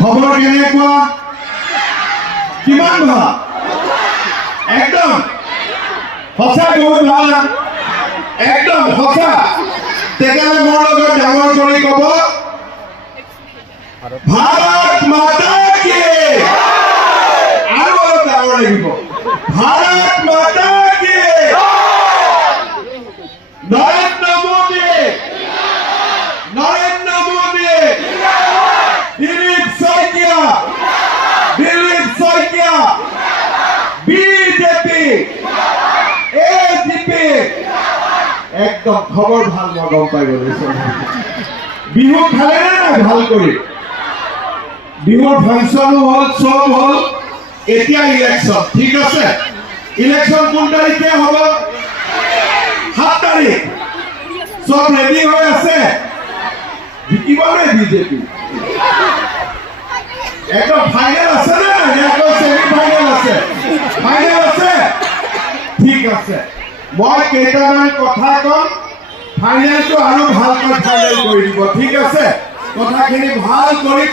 খবৰ কেনেকুৱা কিমান ভাল একদম সঁচা বহুত ভাল একদম সঁচা তেতিয়াহ'লে মোৰ লগত ডাঙৰ কৰি ক'ব ভাৰত মাতা কি আৰু অলপ ডাঙৰ লাগিব ভাৰত মাতা কি নৰেন্দ্ৰ মোদী দিলীপ শইকীয়া বিজেপি এজিপি একদম খবৰ ভাল মই গম পাই গলো বিহু খালে নাই ভাল কৰি বিহুৰ ফাংচনো হ'ল চব হ'ল এতিয়া ইলেকশ্যন ঠিক আছে ইলেকশ্যন কোন তাৰিখে হ'ব 7 তাৰিখ সব রেডি হয়ে আছে জিকিবনে বিজেপি একদম ফাইনাল আছে না একদম সেমি ফাইনাল আছে ঠিক আছে মই কেইটামান কথা কম ফাইনালটো আৰু ভালকৈ ফাইনাল কৰি দিব ঠিক আছে কথাখিনি ভাল কৰি